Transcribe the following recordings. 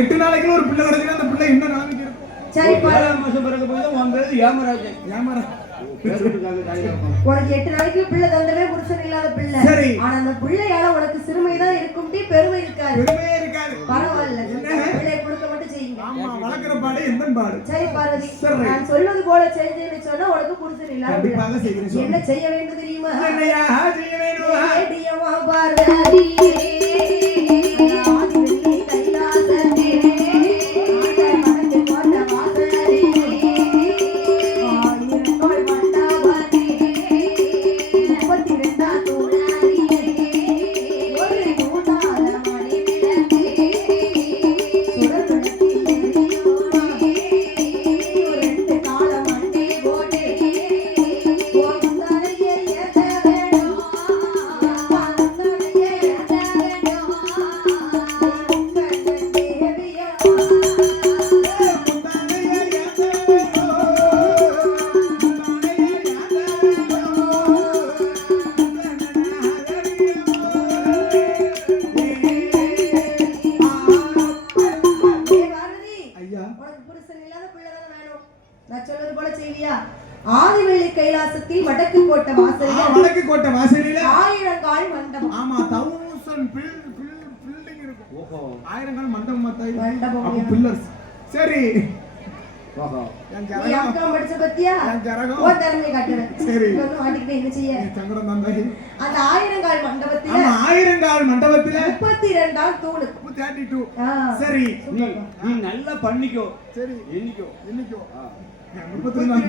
8 நாளைக்கு ஒரு பிள்ளை கிடைச்சா அந்த பிள்ளை என்ன நிலைமைக்கு இருக்கும்? சரி 7 மாசம் பிறகு போய் தான் உன் பேரு ஏமராஜன். உனக்கு 8 நாளைக்கு பிள்ளை தந்தவே புருஷன் இல்லாத பிள்ளை. சரி. ஆனா அந்த பிள்ளையால உனக்கு சிறுமைதான் இருக்கும், பெருமை இருக்காது. பெருமையே இருக்காது. பரவாயில்ல, பிள்ளையை கொடுக்க மட்டும் செய்யுங்க. ஆமா, வளர்க்கிற பாடு எந்த பாடு. சரி பார்வதி, நான் சொல்வது போல செஞ்சேன்னு சொன்னா உனக்கு புருஷன் இல்லாத பிள்ளை. என்ன செய்ய வேண்டும் தெரியுமா? என்னையா செய்ய வேண்டும்? ஏடியம்மா பார்வதி ஆதிவள்ளி கைலாசத்தில் வடக்கு கோட்டை வாசலில் 1000 கால் மண்டபம். ஆமா, 1000 பில்டிங் இருக்கும். ஓஹோ, 1000 கால் மண்டபம் மண்டபம் அப்ப பில்லர்ஸ். சரி, ஓஹோ, நீ அக்கா படிச்ச பத்தியா? ஓ தரமே காட்டுறேன். சரி, இன்னும் ஆடிக்கிட்டே என்ன செய்ய? சங்கடம் தான் தாய். அந்த 1000 கால் மண்டபத்தில 1000 கால் மண்டபத்தில 32 ஆள் தூணு. 32. சரி, நீ நல்லா பண்ணிக்கோ. சரி, எண்ணிக்கோ. 32ஆம்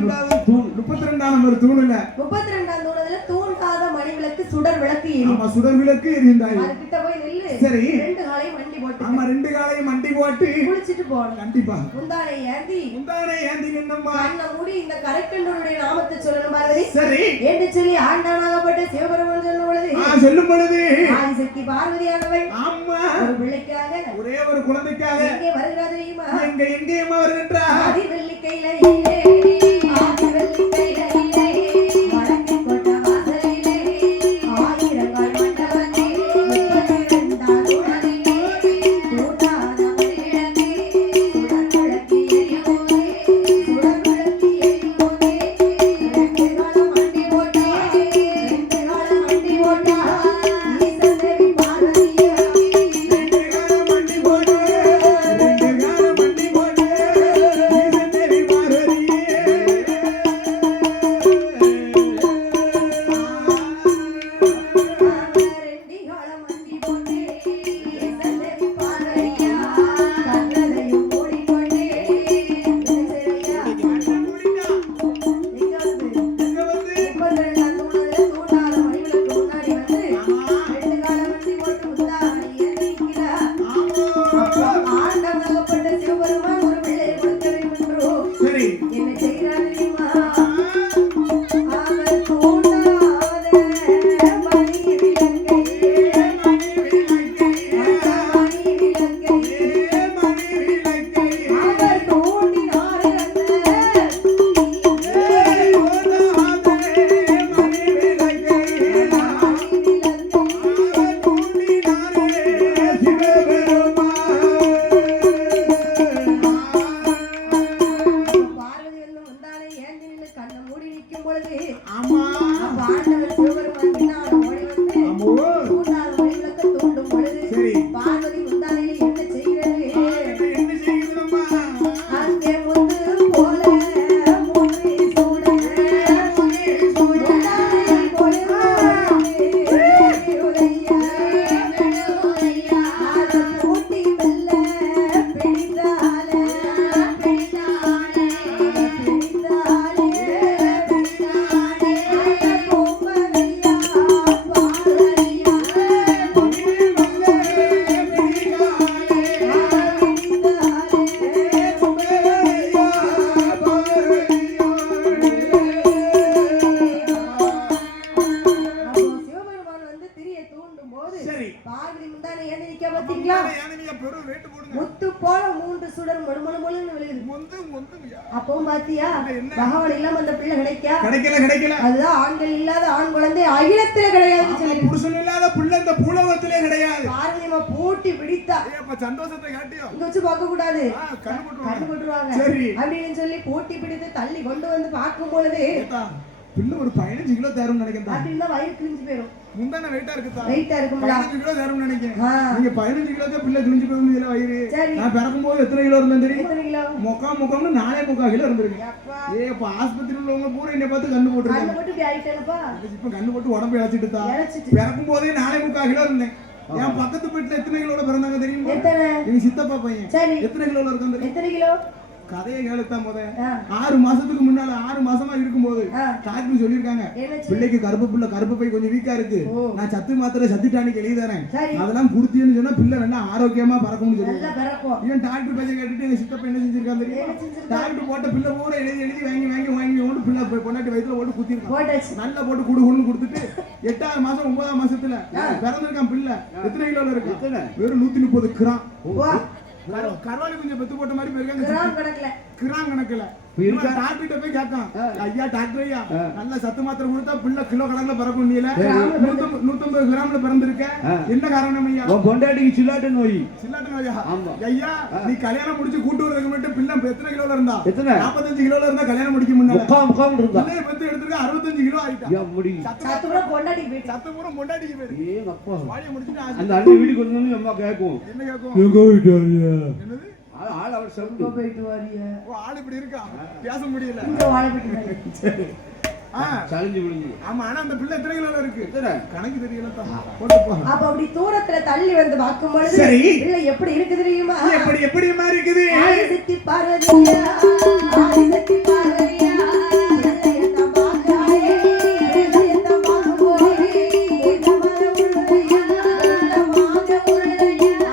தூண். 32ஆம் ஒரு தூண் இல்ல, 32ஆம் தூணுல தூண்காத மணி விளக்கு, சுடர் விளக்கு எரியும். ஆமா, சுடர் விளக்கு எரியுந்தாய். அது கிட்ட போய் நில்லு. சரி, 2 காலையும் மண்டி போட்டு. ஆமா, 2 காலையும் மண்டி போட்டு குளிச்சிட்டு போணும். கண்டிப்பா. முந்தானை ஏந்தி நின்னம்மா. கண்ண மூடி இந்த கரைக்கண்டருடைய நாமத்தை சொல்லணும் பார்வதி. சரி, என்று சொல்லி ஆண்டானாகப்பட்ட சிவபெருமான் சொல்லும் பொழுது ஆதிசக்தி பார்வதியானவள் ஆமா ஒரு பிள்ளைக்காக, ஒரே ஒரு குழந்தைக்காக எங்கே வருகிறார் தெரியுமா? எங்கேயுமா வருகின்றார்? ஆதிவள்ளி கையிலே ஆதிவள்ளி கையிலே வடக்கு கோட்டை வாசலிலே 1000 கால் மண்டபத்திலே 32ஆம் தூணிலே தூண்டாத மணிவிளக்கே, சுடர் விளக்கு எரியுமே, சுடர் விளக்கு எரியுமே. 2 காலம் மண்டி போட்டா, 2 காலம் மண்டி போட்டா ஈசன் தேவி பார்வதியே. 2 காலம் மண்டி போட்டு, 2 காலம் மண்டி போட்டு சுடர் மொழு மொழு மொழுன்னு விழுகுது. மொந்துங்கய்யா. அப்பவும் பாத்தியா என்ன? பகவான் இல்லாம அந்த பிள்ளை கிடைக்கல. அதுதான் ஆண்கள் இல்லாத ஆண் குழந்தை அகிலத்துல கிடையாதுன்னு சொல்லி புருஷன் இல்லாத பிள்ளை இந்த பூலோகத்திலே கிடையாது. பார்வதியம்மா பூட்டி பிடித்தா அப்ப சந்தோஷத்தை காட்டியோ இங்க வச்சு பார்க்க கூடாது, கண்ணு போட்டுருவாங்க சரி அப்படின்னு சொல்லி பூட்டி பிடித்து தள்ளி கொண்டு வந்து பார்க்கும் பொழுது பிள்ளை ஒரு 15 கிலோ தேரும் நினைக்கிறேன். அப்படின்னா வயிறு கிழிஞ்சு போயிடும். முந்தான வெயிட்டா இருக்கும்ல 15 கிலோ தேரும் நினைக்கிறேன். நீங்க 15 கிலோக்கு பிள்ளை கிழிஞ்சு போயிருந்தீங்க வயிறு. நான் பிறக்கும் போது எத்தனை கிலோ இருந்தேன் தெரியும்? எத்தனை கிலோ? முக்காம்னு 4.25 கிலோ இருந்திருக்கு. இப்ப ஆஸ்பத்திரியில உள்ளவங்க பூரா என்ன பார்த்து கண்ணு போட்டுருக்காங்க. இப்படி ஆயிட்டேனப்பா. இப்ப கண்ணு போட்டு உடம்பு இழைச்சிட்டு தான் பிறக்கும் போதே 4.25 கிலோ இருந்தேன். என் பக்கத்து வீட்டுல எத்தனை கிலோல பிறந்தாங்க தெரியுமா? எங்க சித்தப்பா பையன் எத்தனை கிலோல இருக்காங்க? எத்தனை கிலோ? கதையை கேளுத்தான் போத 6 மாசத்துக்கு முன்னால 6 மாசமா இருக்கும்போது டாக்டர் சொல்லிருக்காங்க பிள்ளைக்கு கருப்பு பை கொஞ்சம் வீக்கா இருக்கு, நான் சத்து மாத்திரை சத்து டானிக் எழுதி தரேன், அதெல்லாம் குடுத்தீன்னு சொன்னா பிள்ளை நல்லா ஆரோக்கியமா பறக்கும்னு சொல்லி இவன் டாக்டர் பேச்ச கேட்டுட்டு எங்க சித்தப்பா என்ன செஞ்சிருக்காங்க தெரியுமா? டாக்டர் போட்ட பிள்ளை பூரா எழுதி வாங்கி கொண்டு பிள்ளை பொண்டாட்டி வயிற்றுல போட்டு குத்திருக்கான். நல்லா போட்டு குடுன்னு கொடுத்துட்டு 8ஆவது மாசம் 9ஆவது மாசத்துல பிறந்திருக்கான். பிள்ளை எத்தனை கிலோல இருக்கு? வெறும் 130 கிராம். கருவாலி கொஞ்சம் பெத்து போட்ட மாதிரி போயிருக்காங்க. கிராம் கணக்குல டாக்டர்கிட்ட போய் கேட்கான், ஐயா டாக்டர் ஐயா நல்ல சத்து மாத்திரை கொடுத்தா பிள்ளை கிலோ கணக்குல பிறக்கும், 150 கிராம்ல பிறந்திருக்க, என்ன காரணம் ஐயா? பொண்டாட்டிக்கு சில்லாட்ட நோய். ஐயா நீ கல்யாணம் முடிச்சு கூட்டு வரதுக்கு மட்டும் பிள்ளை எத்தனை கிலோல இருந்தா? 45 கிலோல இருந்தா கல்யாணம் முடிக்க முன்னால பிள்ளைய பத்தி எடுத்துருக்க 65 கிலோ ஆயிட்டா. சத்து பூரா பொண்டாட்டிக்கு போயிரு. வாடிய முடிச்சுட்டு அந்த அண்ணி வீட்டுக்கு வந்து அம்மா கேட்கும், என்ன கேட்கும்? என்னது ஆள் அவர் சொல்லிட்டு போயிட்டு வாரியா? ஓ ஆள் இப்படி இருக்கா, பேச முடியல. சலஞ்சு விழுந்து. ஆமா ஆனா அந்த பிள்ளை எத்தனை கிலோல இருக்கு கணக்கு தெரியல. அப்ப அப்படி தூரத்துல தள்ளி வந்து பார்க்கும் பொழுது பிள்ளை எப்படி இருக்கு தெரியுமா? எப்படிமா இருக்குது? ஆதிசக்தி பார்வதியா, ஆதிசக்தி பார்வதியா, பிள்ளையத்தான் பார்க்கறாளே, பிள்ளையத்தான் பார்க்கும் போதே உன்னமாக உள்ளதையா, உன்னமாக உள்ளதையா,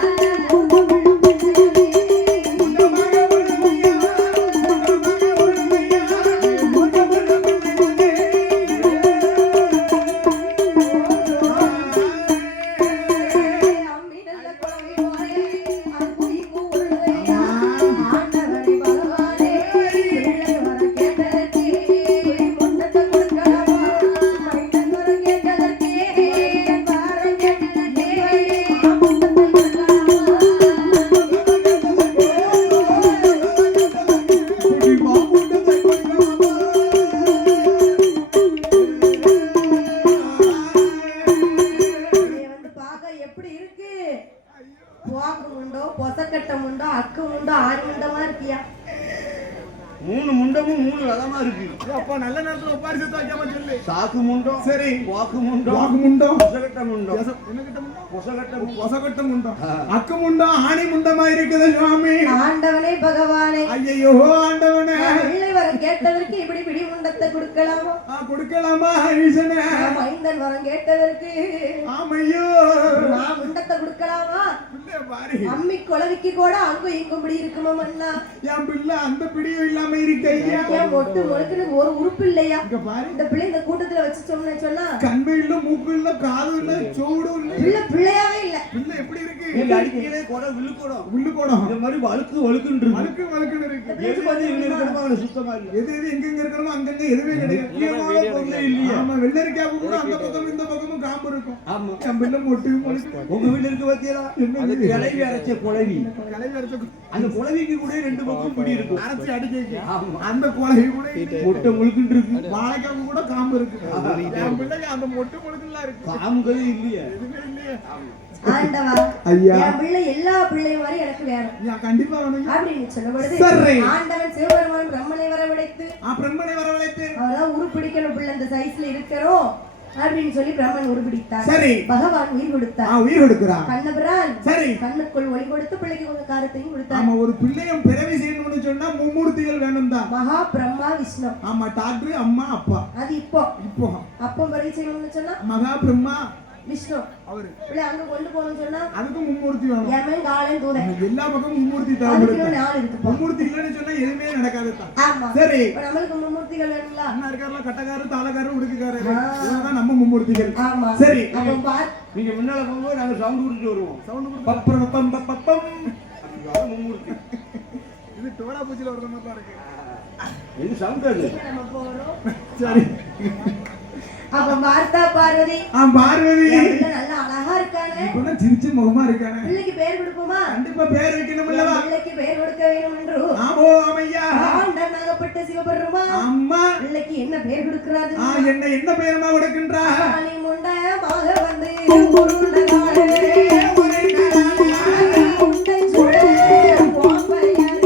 மூணு முண்டமும் 3 விதமா இருக்கு. அப்ப நல்ல நேரத்துல ஒப்பாரி சேர்த்து வைக்காம சொல்லு. சாக்கு முண்டம், சரி வாக்கு முண்டம், பொசகட்ட முண்டம், என்ன கிட்ட முண்டம்? பொசகட்ட முண்டம், அக்கு முண்டம், ஆணி முண்டமா இருக்குது சுவாமி. ஆண்டவனே பகவானே, ஐயோ ஆண்டவனே, பிள்ளை வரம் கேட்டதற்கு இப்படி பிடி முண்டத்தை கொடுக்கலாமா? கொடுக்கலாமா ஈசனே? மைந்தன் வரம் கேட்டதற்கு ஆமையோ நான் முண்டத்தை கொடுக்கலாமா? பிள்ளை பாரு, அம்மி குளவிக்கு கூட அங்கும் இங்கும் பிடி இருக்குமா மண்ணா? என் பிள்ளை அந்த பிடியும் இல்லாம இருக்கையா? ஏன் மொட்டு முழுக்குன்னு ஒரு உறுப்பு இல்லையா? இங்க பாரு, இந்த பிள்ளை இந்த கூட்டத்துல வச்சு சொன்னா கண்ணு இல்ல, மூக்கு இல்ல, காது இல்ல, சோடு இல்ல, பிள்ளை பிள்ளையாவே இல்ல. பிள்ளை எப்படி இருக்கு? இந்த அடிக்கையிலே கூட வில்லுக்கூடம் இந்த மாதிரி வழுக்குன்னு இருக்கு. எது வந்து இங்க இருக்கணுமோ அது சுத்தமா இல்ல. எது எங்க இருக்கணுமோ அங்கங்க எதுவே கிடையாது. இல்லையா? ஆமா, வெள்ளரிக்காவு கூட அந்த பக்கம் இந்த பக்கமும் காம்பு இருக்கும். ஆமா, கம்பில மொட்டு உங்க வீட்டுல இருக்கு பாத்தீங்களா? அது கிளவி அரைச்ச குளவி. அந்த குளவிக்கு கூட 2 பக்கம் பிடி இருக்கும். அரைச்சி அடிக்க அந்த குளவி கூட மொட்டை முழுக்குன்னு இருக்கு. வாழைக்காவு கூட காம்பு இருக்கு. என் பிள்ளைக்கு அந்த மொட்டு முழுக்குலாம் இருக்கு. காம்புகளே இல்லையா? எதுவுமே இல்லையா? ஆண்டவா, என் பிள்ளை எல்லா பிள்ளையும் மாதிரி எனக்கு வேணும். கண்டிப்பா வேணும் அப்படின்னு சொல்ல பொழுது ஆண்டவன் சிவபெருமான் பிரம்மனை வரவழைத்து அவெல்லாம் உருப்பிடிக்கணும், பிள்ளை இந்த சைஸ்ல இருக்கிறோம் அப்படின்னு சொல்லி பிரம்மன் உருப்பிடித்தார். பகவான் உயிர் கொடுத்தார். கண்ணபிரான் கண்ணுக்குள் ஒளி கொடுத்து பிள்ளைக்கு கொஞ்சம் காரத்தையும் கொடுத்தார். ஒரு பிள்ளையும் பிறவி செய்யணும்னு சொன்னா மும்மூர்த்திகள் வேணும் தான். மகா பிரம்மா விஷ்ணு. ஆமா, டாக்டர் அம்மா அப்பா. அது இப்போ அப்போ பிறவி செய்யணும்னு சொன்னா மகா பிரம்மா விஷ்ணு. அவரு பிள்ளை அங்க கொண்டு போகணும்னு சொன்னா அதுக்கும் மும்மூர்த்தி வேணும். யமன் காலன் தூதன் எல்லா பக்கமும் மும்மூர்த்தி தேவைப்படுது. நாள் இருக்கு. மும்மூர்த்தி இல்லைன்னு சொன்னா எதுவுமே நடக்காது தான். ஆமா, சரி. நம்மளுக்கு மும்மூர்த்திகள் வேணும்ல. அண்ணா இருக்காருல, கட்டக்காரர், தாளக்காரர், உடுக்குக்காரர், இவங்கதான் நம்ம மும்மூர்த்திகள். ஆமா, சரி. அப்ப பார், நீங்க முன்னால போகும்போது நாங்க சவுண்ட் கொடுத்துட்டு வருவோம். சவுண்ட் கொடுத்து பப்பம் பப்பம் பப்பம். அதுதான் மும்மூர்த்தி. டோடா பூச்சில வர்ற மாதிரி தான் இருக்கு. என்ன சவுண்ட் அது? நம்ம போறோம். சரி. அப்ப பார்த்தா பார்வதி. பார்வதி. பிள்ளை நல்லா அழகா இருக்கானே. இப்பதான் சிரிச்சு முகமா இருக்கானே. பிள்ளைக்கு பேர் கொடுப்போமா? கண்டிப்பா பேர் வைக்கணும் அல்லவா? பிள்ளைக்கு பேர் கொடுக்க வேணும் என்று. ஆமோ அம்மையா. ஆண்டன் ஆகப்பட்ட சிவபெருமா. அம்மா. பிள்ளைக்கு என்ன பேர் கொடுக்கறாரு? என்ன பேருமா கொடுக்கின்றா? காளி முண்டமாக வந்து உருண்டகாலே உண்டை சுடே போம்பையாரே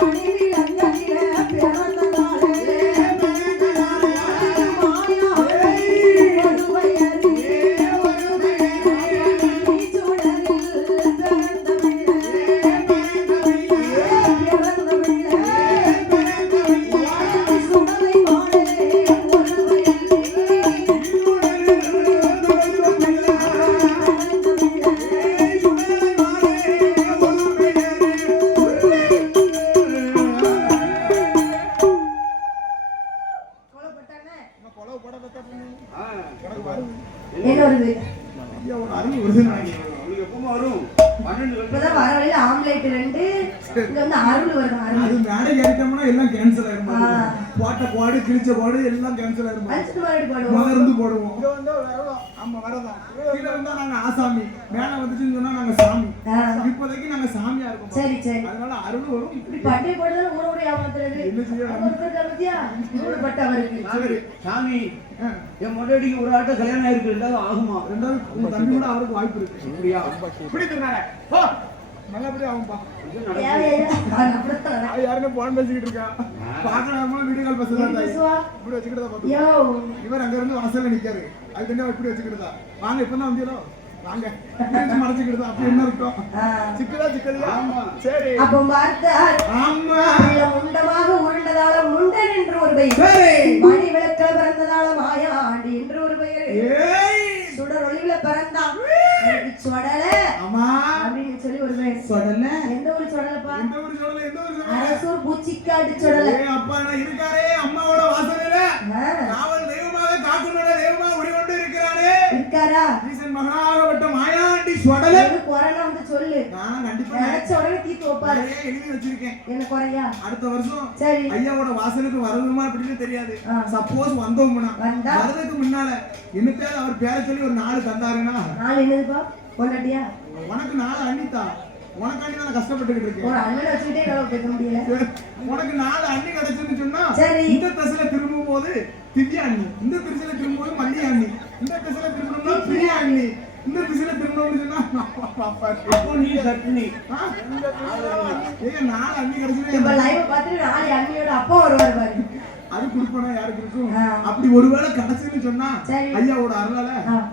மணிவி அங்கலிலே பிறந்ததாலே மாயாவே ஒருவையாரே நீ சுடரில் சுடலை மாடே என்ன வருது? அவளுக்கு எப்பமா வரும்? 12 இப்பதான் வர வழியில ஆம்லேட் 2 இங்க வந்து அருள் வருது. அருள் அது மேடை ஏறிட்டோம்னா எல்லாம் கேன்சல் ஆயிரும். போட்ட பாடு கிழிச்ச பாடு எல்லாம் கேன்சல் ஆயிரும். அடிச்சுட்டு மறுபடியும் போடுவோம். மகர்ந்து போடுவோம். இங்க வந்தா வரலாம். ஆமா வரலாம். கீழ வந்தா நாங்க ஆசாமி, மேல வந்துச்சுன்னு சொன்னா நாங்க சாமி. இப்போதைக்கு நாங்க சாமியா இருக்கோம். சரி சரி. அதனால அருள் வரும். இப்படி பட்டை போடுறதுல ஊர ஊர ஏமாத்துறது. என்ன செய்யணும்? ஒருத்தர் பத்தியா நூறு பட்டை வருது. சரி சாமி, என் மொட்டைக்கு ஒரு ஆட்ட கல்யாணம் ஆயிருக்கு, ரெண்டாவது ஆகுமா? ரெண்டாவது உங்க தம்பி கூட அவருக்கு வாய்ப்பு இருக்கு. அப்படியா? இப்படி திருநாளே போ நல்லபடியா ஆகும்பா. அப்படித்தான் யாருன்னு போன் பேசிக்கிட்டு இருக்கா? பாக்கலாமா? வீடியோ கால் பேசுறதா? பேசுவா. இப்படி வச்சுக்கிட்டதா பாத்து. யோ இவர் அங்க இருந்து வாசல்ல நிக்காரு. அதுக்கு என்ன இப்படி வச்சுக்கிட்டதா? வாங்க இப்பதான் வந்தீங்களோ? வாங்க. இப்படி மறைச்சுக்கிட்டதா? அப்படி என்ன இருக்கும்? சிக்கலா சிக்கலியா? சரி. அப்ப பார்த்தார். ஆமா. உள்ள முண்டமாக உருண்டதால முண்டன் என்று ஒரு பெயர். சரி. மணி விளக்கில பிறந்ததால மாயாண்டி என்று ஒரு பெயர். ஏய் சுடர் ஒளியில பிறந்தான். சொடல அம்மா அப்படின்னு சொல்லி ஒரு பெயர். சொடல. எந்த ஒரு சொடலப்பா? எந்த ஒரு சொடல? எந்த ஒரு சொடல? அரசூர் பூச்சிக்காடு சொடல. ஏய் அப்பா நான் இருக்காரே அம்மாவோட வாசல்ல. காவல் தெய்வமாக காக்குனோட தெய்வமாக ஓடிக்கொண்டு இருக்கிறாரே. இருக்காரா? ஈசன் மகாகப்பட்ட மாயாண்டி சொடல. கொரோனா வந்து சொல்லு. நான் கண்டிப்பா நினைச்ச உடனே தீத்து வைப்பாரு. எழுதி வச்சிருக்கேன். என்ன குறையா? அடுத்த வருஷம் சரி ஐயாவோட வாசலுக்கு வரணுமா அப்படின்னு தெரியாது. சப்போஸ் வந்தோம்னா வரதுக்கு முன்னால என்னத்தையாவது அவர் பேரை சொல்லி ஒரு 4 தந்தாருன்னா 4 என்னதுப்பா? பொண்டாட்டியா? உனக்கு 4 அண்ணித்தா. உனக்காண்டி நான் கஷ்டப்பட்டுக்கிட்டு இருக்கேன். ஒரு அண்ணனை வச்சுக்கிட்டே என்னால பேச முடியல. உனக்கு 4 அண்ணி கிடைச்சுன்னு சொன்னா சரி. இந்த திசையில திரும்பும் போது திவ்யா அண்ணி, இந்த திசையில திரும்பும் போது மல்லி அண்ணி, இந்த திசையில திரும்பணும்னா பிரியா அண்ணி, இந்த திசையில திரும்பணும்னு சொன்னா அப்போ நீ சட்னி. ஏங்க 4 அண்ணி கிடைச்சுன்னு இப்ப லைவ் பார்த்துட்டு 4 அண்ணியோட அப்பா வருவாரு பாரு. அது குடுப்பனா யாருக்கு இருக்கும்? அப்படி ஒருவேளை கிடைச்சுன்னு சொன்னா ஐயாவோட அருளால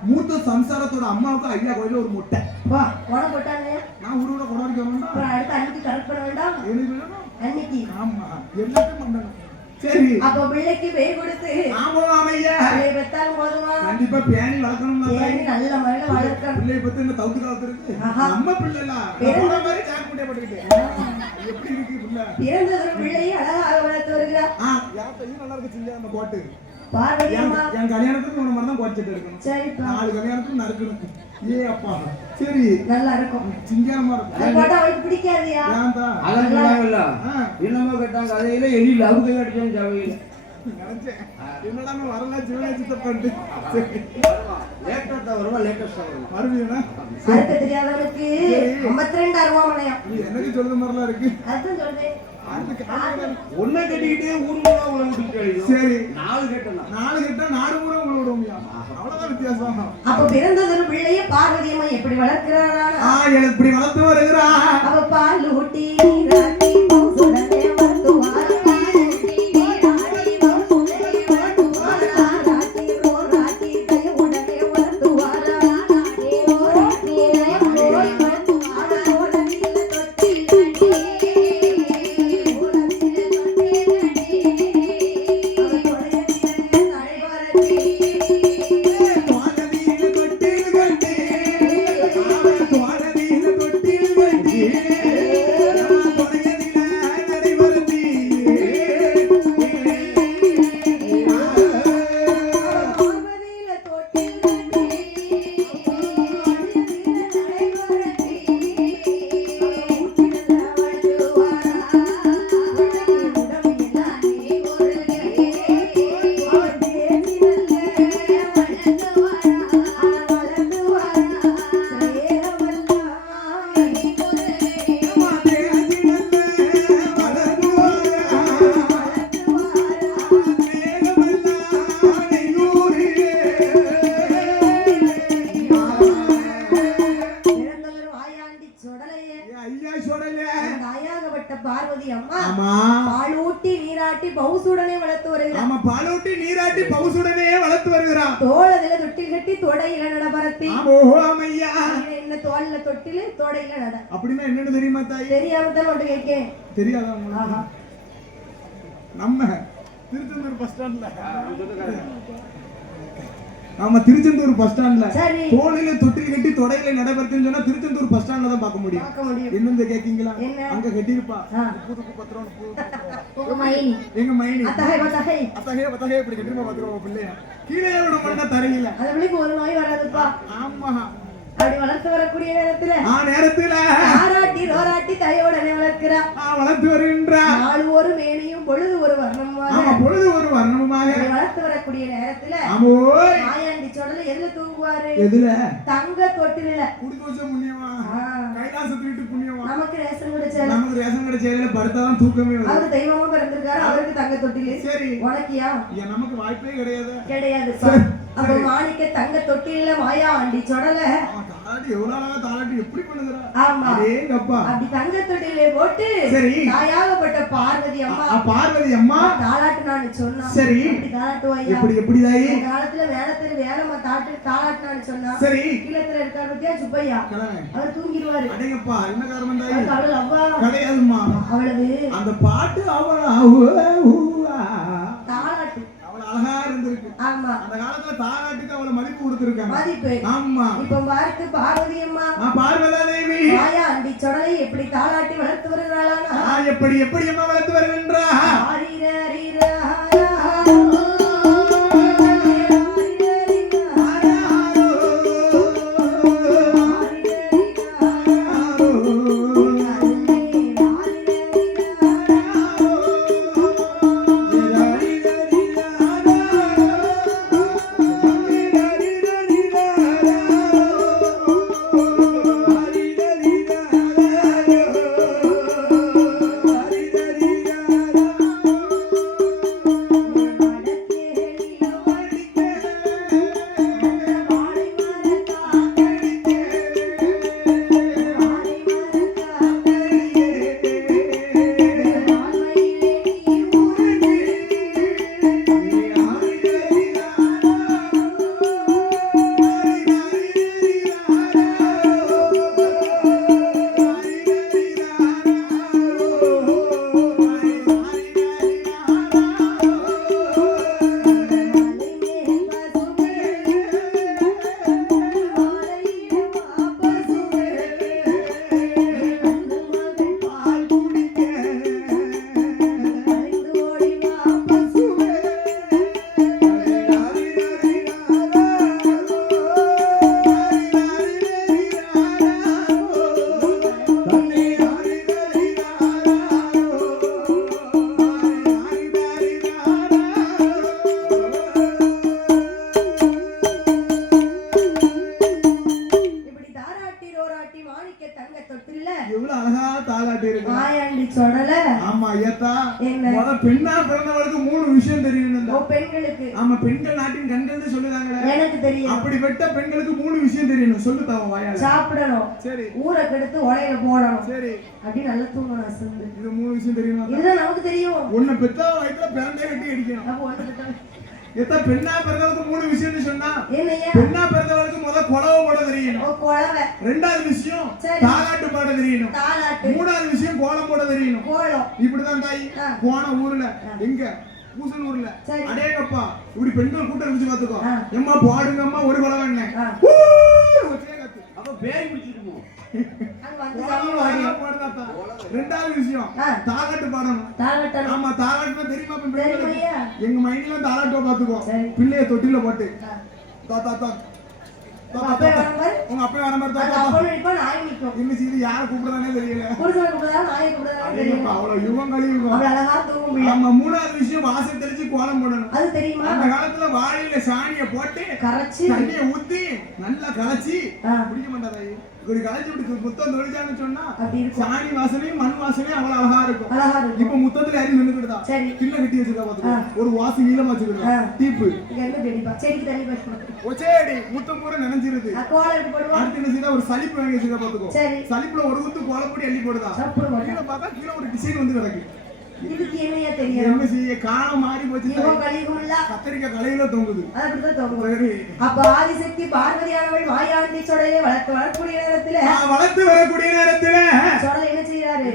மூத்த சம்சாரத்தோட அம்மாவுக்கு ஐயா கோயில ஒரு முட்டை. வா உன போட்டாங்க. நான் ஊரோட கொண்டாடிக்க வேண்டாம். அப்புறம் அடுத்து அன்னைக்கு கரெக்ட் பண்ண வேண்டாம். எனக்கு வேணும். அன்னைக்கு ஆமா எல்லாத்தையும் பண்ணணும். சரி. அப்ப பிள்ளைக்கு பேர் கொடுத்து ஆமா ஐயா பிள்ளை பெத்தாலும் போதுமா? கண்டிப்பா பேணி வளர்க்கணும். பேணி நல்ல முறையில வளர்க்கணும். பிள்ளைய பத்தி இந்த தவுத்து காலத்துருக்கு நம்ம பிள்ளைல போன மாதிரி சாக்கு முட்டை போட்டுக்கிட்டு எப்படி இருக்கு பிள்ளை? பிறந்தது பிள்ளையை அழகாக வளர்த்து வருகிறார். யாத்தையும் நல்லா இருக்கு சிங்க அந்த பாட்டு. பார்வதி அம்மா என் கல்யாணத்துக்கு ஒரு மாதிரி தான் குறைச்சிட்டு இருக்கணும். சரிப்பா. 4 கல்யாணத்துக்கு நறுக்கணும். ஏ அப்பா சரி நல்லா இருக்கும். சிங்கமா அது இருக்கும். போட்டா அவளுக்கு பிடிக்காதியா? ஏன்டா? அதான் சொன்னாங்கல்ல, என்னமோ கேட்டாங்க கதையில எலியில் அவங்க கடிச்சாங்க சவையில. நினைச்சேன் என்னடா வரல ஜீவனாச்சித்த பண்ணிட்டு லேட்டஸ்டா வருவா, லேட்டஸ்டா வருவா. மறுபடியும் அறுக்க தெரியாதவனுக்கு 52 அருவாமனையம். எனக்கு சொல்றது மாதிரிலாம் இருக்கு. அதுதான் சொல்றேன். ஒன்ன கட்டிக்கிட்டே ஊருக்குள்ள உங்களை விட்டுட்டு அடிக்கும். சரி 4 கேட்டா 4 கேட்டா 4 ஊரை உங்களை விடுவோம்யா. அவ்வளவுதான் வித்தியாசம். அப்ப பிறந்ததொரு பிள்ளையை பார்வதி அம்மா எப்படி வளர்க்கிறாரா? எனக்கு இப்படி வளர்த்து வருகிறா. அவ பால் ஊட்டி நீராட்டி மௌசுடனே வளர்த்துவாரா. தொட்டில் கட்டி சொடலையே ஐயா சொடலே தாயாகப்பட்ட பார்வதி அம்மா ஆமா பாலூட்டி நீராட்டி பவுசுடனே வளர்த்து வருகிறார். ஆமா பாலூட்டி நீராட்டி பவுசுடனே வளர்த்து வருகிறார். தோளதில தொட்டில் கட்டி தொடையில நடபரத்தி. ஓஹோ ஐயா என்ன தோல்ல தொட்டில் தொடையில நட. அப்படின்னா என்னன்னு தெரியுமா தாய்? தெரியாம தான் ஒன்று கேட்கேன். தெரியாதா உங்களுக்கு? நம்ம திருச்செந்தூர் பஸ் ஸ்டாண்ட்ல ஆமா திருச்செந்தூர் பஸ் ஸ்டாண்ட்ல தோளில தொட்டில் கட்டி தொடையில நடைபெறுதுன்னு சொன்னா திருச்செந்தூர் பஸ் ஸ்டாண்ட்ல தான் பார்க்க முடியும். என்னன்னு கேக்கீங்களா? அங்க கட்டிருப்பா புதுக்கு பத்திரம் எங்க மைனி அத்தகைய இப்படி கட்டிருப்பா பாத்துருவோம் பிள்ளைய கீழே விட மாட்டா தரையில அது பிள்ளைக்கு ஒரு நோய் வராதுப்பா. ஆமா அப்படி வளர்த்து வரக்கூடிய நேரத்துல ஆராட்டி ரோராட்டி தாயோடனே வளர்க்கிறா. வளர்த்து வருகின்றா. நாள் ஒரு மேனியும் பொழுது ஒரு வர்ணமுமாக. ஆமா பொழுது ஒரு வர்ணமுமாக வளர்த்து வரக்கூடிய நேரத்துல மாயாண்டி சொடல எதுல தூங்குவாரு? எதுல? தங்க தொட்டில. குடுத்து வச்ச புண்ணியமா கைலாசத்து வீட்டு புண்ணியமா. நமக்கு ரேஷன் கிடைச்சல படுத்தாதான் தூக்கமே வரும். அவரு தெய்வமா பிறந்திருக்காரு, அவருக்கு தங்க தொட்டில. சரி உனக்கியா? நமக்கு வாய்ப்பே கிடையாது. அப்ப மாணிக்க தங்க தொட்டில மாயாண்டி சொடல எப்படி பண்ணுகிறா? ஆமா அப்படி தங்க தொட்டிலே போட்டு தாயாகப்பட்ட பார்வதி அம்மா தாளாட்டுனான்னு சொன்னா. சரி தாளாட்டுவாயா? எப்படி தாயி காலத்துல வேலத்துல வேலமா தாளாட்டுனான்னு சொன்னா. சரி கீழத்துல இருக்காரு பத்தியா சுப்பையா, அவர் தூங்கிடுவாரு. அடேங்கப்பா என்ன காரணம் தாயி? அவள் அவ்வா கிடையாதுமா. அவளது அந்த பாட்டு அவளா தாளாட்டு அழகா இருந்திருக்கு. ஆமா அந்த காலத்துல தாராட்டுக்கு அவள மதிப்பு கொடுத்திருக்காங்க. மதிப்பு. ஆமா இப்ப பார்த்து பார்வதி அம்மா பார்வதா தேவி மாயாண்டி சொடலை எப்படி தாளாட்டி வளர்த்து வருகிறாளா? எப்படி அம்மா வளர்த்து வருகின்றா? பெண்ணா பிறந்தவளுக்கு 3 விஷயம் தெரியணும். பெண்களுக்கு ஆமா பெண்கள் நாட்டின் கண்கள்னு சொல்லுதாங்க. எனக்கு தெரியும். அப்படிப்பட்ட பெண்களுக்கு 3 விஷயம் தெரியணும். சொல்லு தாவ வாயால. சாப்பிடணும். சரி. ஊரை கெடுத்து ஒளையில போடணும். சரி. அப்படி நல்லா தூங்கணும் அசந்து. இது 3 விஷயம் தெரியுமா? இதுதான் நமக்கு தெரியும். ஒண்ணு பெத்தா வயித்துல பிறந்தே வெட்டி அடிக்கணும். அப்ப ஒண்ணு பெத்தா எத்த பெண்ணா பிறந்தவளுக்கு 3 விஷயம்னு சொன்னா என்னையா? பெண்ணா பிறந்தவளுக்கு முத கொலவை போட தெரியணும். ஓ கொலவை. ரெண்டாவது விஷயம் தாலாட்டு பாட தெரியணும். தாலாட்டு. மூணாவது விஷயம் கோலம் போட தெரியணும். கோலம். இப்படிதான் தாய் போன ஊர்ல எங்க பூசனூர்ல அடேங்கப்பா இப்படி பெண்கள் கூட்டம் இருந்துச்சு பாத்துக்கோ. எம்மா பாடுங்க அம்மா ஒரு கொலவை என்ன அப்ப பேய் பிடிச்சிருக்கும். ரெண்டாவது விஷயம் தாலாட்டு பாடணும். ஆமா தாலாட்டுனா தெரியுமா? எங்க மைண்ட்ல தாலாட்டோ பாத்துக்கோ. பிள்ளைய தொட்டில போட்டு உங்க அப்பா வர மாதிரி இன்னும் சீது யார கூப்பிடுறானே தெரியல. அவ்வளவு யுகம் கழிவு. நம்ம மூணாவது விஷயம் வாசல் தெளிச்சு கோலம் போடணும். அது தெரியுமா? அந்த காலத்துல வாழையில சாணிய போட்டு கரைச்சி தண்ணிய ஊத்தி நல்லா கரைச்சி குடிக்க மாட்டாதாயி ஒரு களைச்சு விட்டு முத்தம் தொழிச்சான்னு சொன்னா சாணி வாசனையும் மண் வாசனையும் அவ்வளவு அழகா இருக்கும். இப்ப முத்தத்துல யாரும் நின்னுக்கிட்டா கிண்ண கட்டி வச்சிருக்கா பாத்துக்கோ, ஒரு வாசம் நீளமா வச்சிருக்கா டீப்பு ஒச்சேடி முத்தம் பூரா நினைஞ்சிருது. அடுத்து என்ன செய்தா ஒரு சலிப்பு வாங்கி வச்சிருக்கா பாத்துக்கோ, சலிப்புல ஒரு ஊத்து கோலப்பொடி அள்ளி போடுதா, கீழே பார்த்தா கீழே ஒரு டிசைன் வந்து கிடக்கு. இதுக்கு என்னையா தெரியும்? என்ன செய்ய காலம் மாறி போச்சு, கத்திரிக்காய் கலையில தொங்குது. அப்ப ஆதிசக்தி பார்வதியானவள் வாயாண்டி சொடையை வளர்த்து வரக்கூடிய நேரத்துல சொடலை என்ன செய்யறாரு?